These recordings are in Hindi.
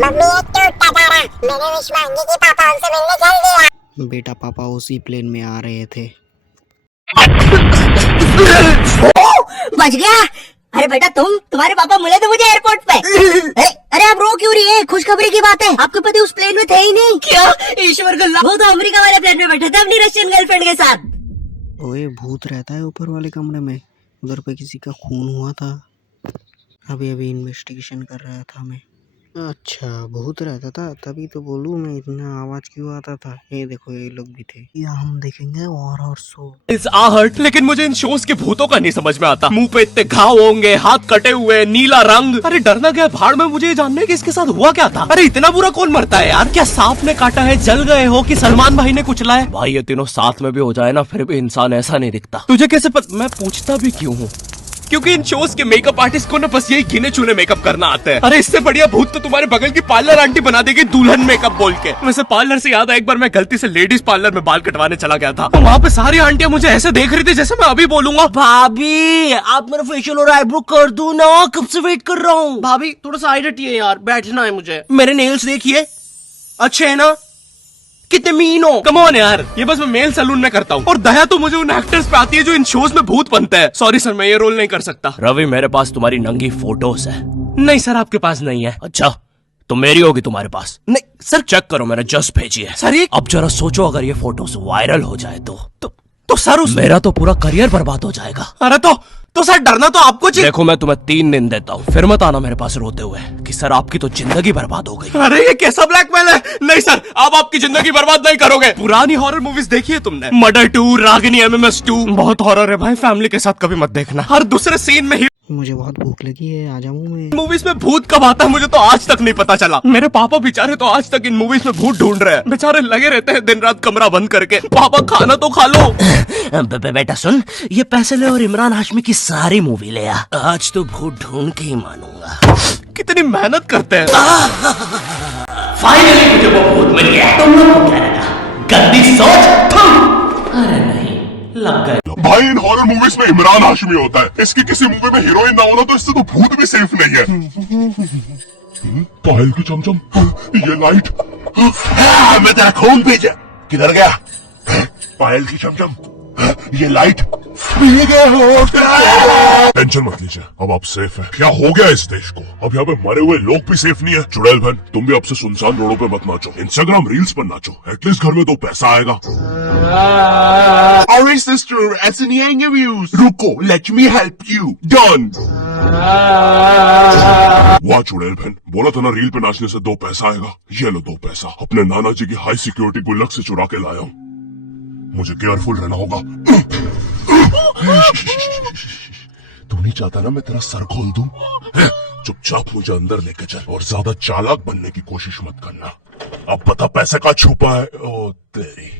मम्मी एक टूटा तारा, मैंने विश्वांगी की पापा उनसे मिलने चल दिया। बेटा पापा उसी प्लेन में आ रहे थे। बच गया। अरे बेटा तुम्हारे पापा मिले थे मुझे एयरपोर्ट पे। अरे आप रो क्यों रही है? खुशखबरी की बात है, आपके पति उस प्लेन में थे ही नहीं। क्या? ईश्वर गल्ला, वो तो अमेरिका वाले प्लेन में बैठे थे अपनी रशियन गर्लफ्रेंड के साथ। ओए भूत रहता है ऊपर वाले कमरे में, उधर पे किसी का खून हुआ था। अभी इन्वेस्टिगेशन कर रहा था मैं। अच्छा भूत रहता था, तभी तो बोलूं मैं इतना आवाज क्यों आता था। ये देखो ये लोग भी थे। या हम देखेंगे और शो। इस आहट, लेकिन मुझे इन शोज के भूतों का नहीं समझ में आता। मुंह पे इतने घाव होंगे, हाथ कटे हुए, नीला रंग। अरे डरना क्या भाड़ में, मुझे ये जानना है कि इसके साथ हुआ क्या था। अरे इतना बुरा कौन मरता है यार? क्या सांप ने काटा है, जल गए हो कि सलमान भाई ने कुचला है? भाई ये तीनों साथ में भी हो जाए ना, फिर भी इंसान ऐसा नहीं दिखता। तुझे कैसे मैं पूछता भी क्यों हूँ? क्योंकि इन शोज के मेकअप आर्टिस्ट को ना बस यही गिने चुने मेकअप करना आता है। अरे इससे बढ़िया भूत तो तुम्हारे बगल की पार्लर आंटी बना देगी दुल्हन मेकअप बोल के। वैसे पार्लर से याद है, एक बार मैं गलती से लेडीज पार्लर में बाल कटवाने चला गया था, तो वहाँ पे सारी आंटियां मुझे ऐसे देख रही थी जैसे मैं अभी बोलूंगा, भाभी आप मेरा फेशियल और आईब्रो कर दो ना, कब से वेट कर रहा हूँ। भाभी थोड़ा सा साइड हटिए यार, बैठना है मुझे। मेरे नेल्स देखिए, अच्छे है ना? कितने मीन हो। कम ऑन यार, ये बस मैं मेल सैलून में करता हूँ। और दया तो मुझे उन एक्टर्स पे आती है जो इन शोज में भूत बनते हैं। सॉरी सर, मैं ये रोल नहीं कर सकता। रवि मेरे पास तुम्हारी नंगी फोटोज है। नहीं सर, आपके पास नहीं है। अच्छा तो मेरी होगी तुम्हारे पास? नहीं सर। चेक करो, मैंने जस्ट भेजी है। सर अब जरा सोचो, अगर ये फोटोज वायरल हो जाए तो सर मेरा तो पूरा करियर बर्बाद हो जाएगा। अरे तो सर डरना तो आपको चाहिए। देखो मैं तुम्हें 3 दिन देता हूँ, फिर मत आना मेरे पास रोते हुए कि सर आपकी तो जिंदगी बर्बाद हो गई। अरे ये कैसा ब्लैकमेल है? नहीं सर, आप आपकी जिंदगी बर्बाद नहीं करोगे। पुरानी हॉरर मूवीज देखी है तुमने? मर्डर 2, रागिनी, MMS 2, बहुत हॉरर है भाई। फैमिली के साथ कभी मत देखना। हर दूसरे सीन में ही मुझे बहुत भूख लगी है, आ जाऊं मैं? मूवीज में भूत कब आता है मुझे तो आज तक नहीं पता चला। मेरे पापा बेचारे तो आज तक इन मूवीज में भूत ढूंढ रहे हैं। बेचारे लगे रहते हैं दिन रात कमरा बंद करके। पापा खाना तो खा लो। बेटा सुन, ये पैसे ले और इमरान हाशमी की सारी मूवी ले आ। आज तो भूत ढूंढ के ही मानूंगा। कितनी मेहनत करते हैं। फाइनली मुझे वो भूत मिल गया। तुम लोग को क्या लगा? गंदी सोच। अरे नहीं, लग गए। भाई इन हॉरर मूवीज में इमरान हाशमी होता है, इसकी किसी मूवी में हीरोइन ना होना तो इससे तो भूत भी सेफ नहीं है। पायल की चमचम, ये लाइट, मैं तेरा खून भेजा, किधर गया? पायल की चमचम, ये लाइट, टेंशन मत लीजिए, अब आप सेफ हैं। क्या हो गया इस देश को? अब यहाँ पे मरे हुए लोग भी सेफ नहीं है। चुड़ैल बहन, तुम भी अब से सुनसान रोडों पे मत नाचो, इंस्टाग्राम रील्स पर नाचो, एटलीस्ट घर में 2 पैसा आएगा। Sorry sister, ऐसे नहीं आएंगे व्यूज। रुको, let me help you. Done. वाह चुड़ैल बहन, बोला था ना रील पे नाचने से 2 पैसा आएगा। ये लो 2 पैसा, अपने नाना जी की हाई सिक्योरिटी गुल्लक से चुरा के लाया हूँ। मुझे केयरफुल रहना होगा। तू नहीं चाहता ना मैं तेरा सर खोल दूं? चुपचाप मुझे अंदर लेके चल और ज्यादा चालाक बनने की कोशिश मत करना। अब पता पैसे का छुपा है। ओ तेरी,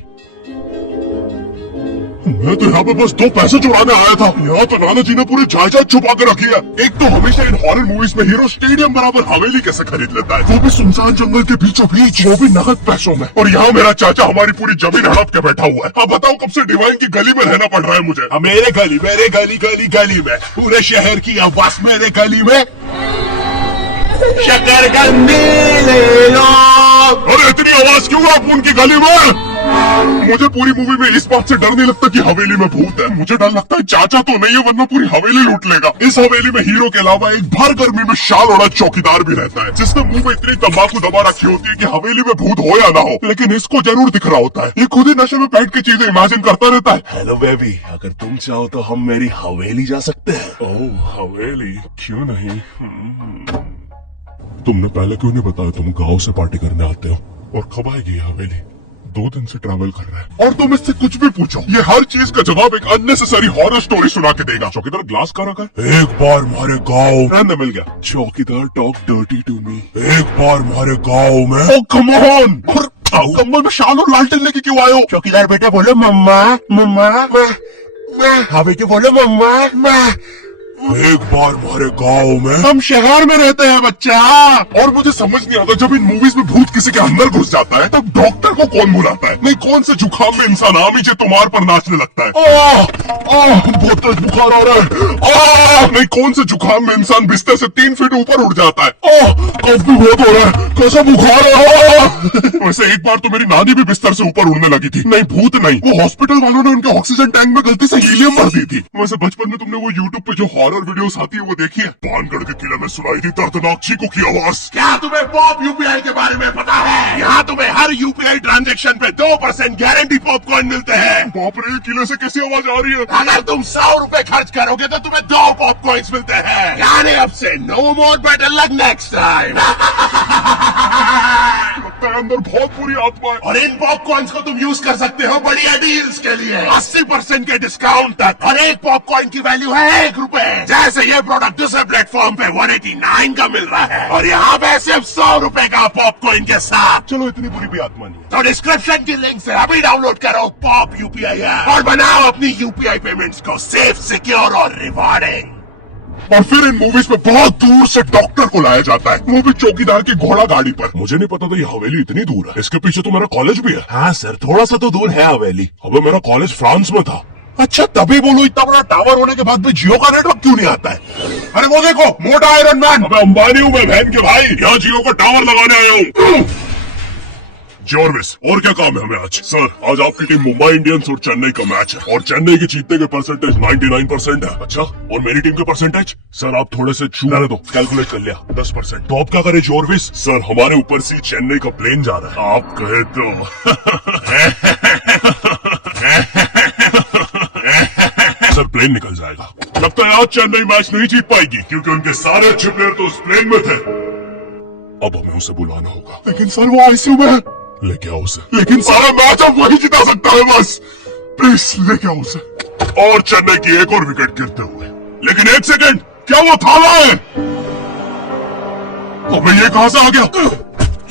मैं तो यहाँ पे बस 2 पैसे चुराने आया था। यहाँ तो नाना जी ने पूरी जायदाद छुपा के रखी है। एक तो हमेशा इन हॉरर मूवीज में हीरो स्टेडियम बराबर हवेली कैसे खरीद लेता है, वो भी सुनसान जंगल के बीचों बीच, वो भी नगद पैसों में। और यहाँ मेरा चाचा हमारी पूरी जमीन हड़प के बैठा हुआ है। अब बताओ कब से डिवाइन की गली में रहना पड़ रहा है मुझे। मेरे गली गली में, पूरे शहर की आवाज मेरे गली में। शकरकंदी ले लो। अरे इतनी आवाज क्यों आप उनकी गली में? मुझे पूरी मूवी में इस बात से डर नहीं लगता कि हवेली में भूत है। मुझे डर लगता है चाचा तो नहीं है, वरना पूरी हवेली लूट लेगा। इस हवेली में हीरो के अलावा एक भर गर्मी में शाल ओढ़ा चौकीदार भी रहता है, जिसने मुंह में इतनी तंबाकू दबा रखी होती है कि हवेली में भूत हो या ना हो, लेकिन इसको जरूर दिख रहा होता है। ये खुद ही नशे में बैठ के चीजें इमेजिन करता रहता है। हेलो बेबी, अगर तुम चाहो तो हम मेरी हवेली जा सकते हैं। ओह हवेली, क्यों नहीं? तुमने पहले क्यों नहीं बताया तुम गाँव से पार्टी करने आते हो? और कब आएगी हवेली? 2 दिन से ट्रैवल कर रहा है और तुम इससे कुछ भी पूछो, ये हर चीज का जवाब एक अननेसेसरी हॉरर स्टोरी सुना के देगा। चौकीदार ग्लास कहाँ रखा है? एक बार हमारे गाँव मिल गया। चौकीदार टॉक डर्टी टू मी। एक बार हमारे गाँव में। ओह कम ऑन, कम्बल में शाल और लालटेन लेके क्यों आए हो? चौकीदार बेटा बोलो मम्मा मम्मा, हाँ बेटे बोलो मम्मा मैं। एक बार हमारे गांव में, हम शहर में रहते हैं बच्चा। और मुझे समझ नहीं आता, जब इन मूवीज में भूत किसी के अंदर घुस जाता है तब डॉक्टर को कौन बुलाता है? नहीं कौन से जुकाम में इंसान आमीचे तुम्हार पर नाचने लगता है? बहुत तेज बुखार आ रहा है। नहीं कौन से जुकाम में इंसान बिस्तर से 3 फीट ऊपर उड़ जाता है? कफ भी बहुत हो रहा है, कैसा बुखार है। वैसे एक बार तो मेरी नानी भी बिस्तर से ऊपर उड़ने लगी थी। नहीं भूत नहीं, वो हॉस्पिटल वालों ने उनके ऑक्सीजन टैंक में गलती से हीलियम भर दी थी। वैसे बचपन में तुमने वो यूट्यूब पे जो हॉरर वीडियोस आती है वो देखी है? पानगढ़ के किले में सुनाई थी दर्दनाक चीखों की आवाज। क्या तुम्हें पॉप यूपीआई के बारे में पता है? यहाँ तुम्हें हर यूपीआई ट्रांजैक्शन पे 2% गारंटी पॉपकॉर्न मिलते हैं। बाप रे, किले से कैसी आवाज आ रही है? अगर तुम 100 रुपए खर्च करोगे तो तुम्हें 2 पॉपकॉर्न्स मिलते हैं। यानी अब से no more better luck next time. लगता है अंदर बहुत बुरी आत्मा है। और इन पॉपकॉर्न्स को तुम यूज कर सकते हो बढ़िया डील्स के लिए 80% के डिस्काउंट तक। और एक पॉपकॉर्न की वैल्यू है 1 रुपए। जैसे ये प्रोडक्ट दूसरे प्लेटफॉर्म पे 189 का मिल रहा है और यहाँ पे सिर्फ 100 रुपए का पॉपकॉर्न के साथ। चलो इतनी बुरी भी आत्मा नहीं है। तो डिस्क्रिप्शन की लिंक से अभी डाउनलोड करो पॉप यूपीआई ऐप और बनाओ अपनी यूपीआई पेमेंट्स को सेफ, सिक्योर और रिवॉर्डिंग। और फिर इन मूवीज में बहुत दूर से डॉक्टर को लाया जाता है, वो भी चौकीदार की घोड़ा गाड़ी पर। मुझे नहीं पता था ये हवेली इतनी दूर है। इसके पीछे तो मेरा कॉलेज भी है। हाँ सर, थोड़ा सा तो दूर है हवेली। अबे मेरा कॉलेज फ्रांस में था। अच्छा, तभी बोलो इतना बड़ा टावर होने के बाद भी जियो का नेटवर्क क्यों नहीं आता है? अरे वो देखो, मोटा आयरन मैन। अबे अंबानी हूँ मैं बहन के भाई, यहाँ जियो का टावर लगाने आया हूँ। जॉर्विस, और क्या काम है हमें आज? सर, आज आपकी टीम मुंबई इंडियंस और चेन्नई का मैच है और चेन्नई की जीतने के परसेंटेज 99% है। अच्छा, और मेरी टीम के परसेंटेज? सर आप थोड़े से छूने दो, कैलकुलेट कर लिया 10%। तो आप क्या करें जॉर्विस? सर हमारे ऊपर से चेन्नई का प्लेन जा रहा है, आप कहे तो। सर प्लेन निकल जाएगा। लगता है आज चेन्नई मैच नहीं जीत पाएगी क्योंकि उनके सारे अच्छे प्लेयर तो उस प्लेन में थे। अब हमें उसे बुलाना होगा। लेकिन सर वो आईसीयू में है। लेके आओ उसे। लेकिन सारा मैच अब वही जिता सकता है बस। प्लीज लेके आओ उसे। और चेन्नई की एक और विकेट गिरते हुए। लेकिन एक सेकंड, क्या वो थाला है? अबे ये कहां से आ गया?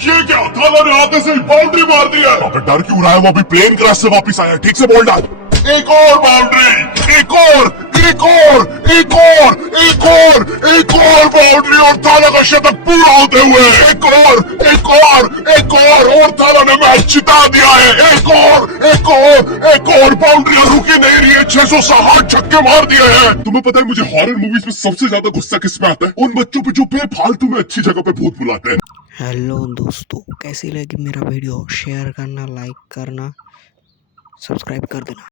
ये क्या, थाला ने आते से बाउंड्री मार दी है। अबे डर क्यों रहा है? वो अभी प्लेन क्रैश से वापिस आया। ठीक से बोल डाल। एक और बाउंड्री, एक और, एक और, एक और, एक और, एक और बाउंड्री और थाला का शतक पूरा होते हुए एक और, एक और, एक और थाला ने मैच जिता दिया है। एक और, एक और, एक और बाउंड्री रुकी नहीं रही है। 660 छक्के मार दिए हैं। तुम्हें पता है मुझे हॉरर मूवीज में सबसे ज्यादा गुस्सा किस में आता है? उन बच्चों पे जो बेफालतू में अच्छी जगह पे भूत बुलाते हैं। हेलो दोस्तों, कैसी लगी मेरा वीडियो? शेयर करना, लाइक करना, सब्सक्राइब कर देना।